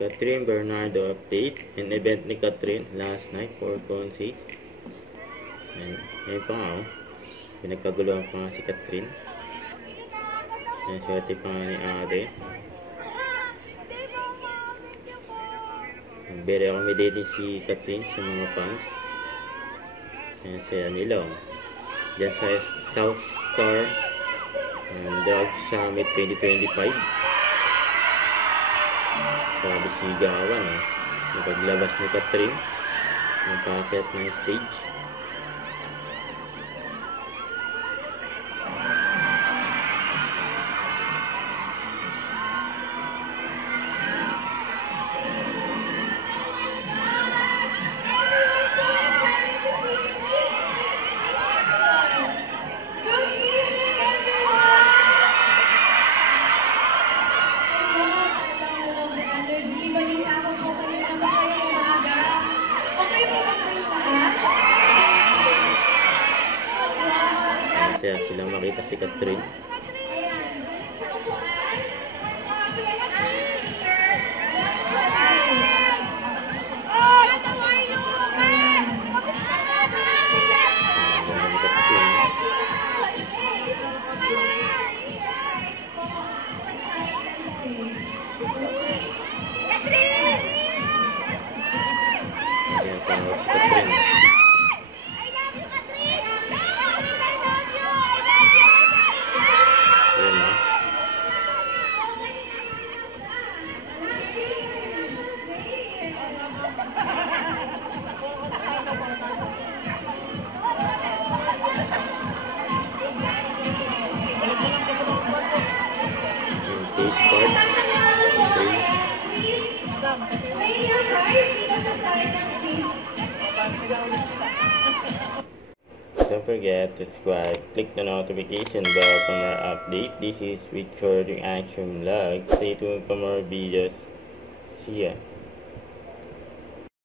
Catherine Bernardo update. An event ni Catherine last night for concert. Ayan pa nga oh. Pinagkaguluhan pa nga si Catherine. Ayan, swerte pa nga ni ate. Very accommodating si Catherine sa mga fans. Ayan, saya nila oh. Diyan sa South Star Drag Summit 2025. Sabi sigawan oh. Napaglabas ni Catherine ng packet ng stage. Masaya silang makita si Catherine. Ayan, tawag si Catherine. Don't forget to subscribe, click the notification bell for more update. This is Richard Reaction Vlog. Stay tuned for more videos. See ya.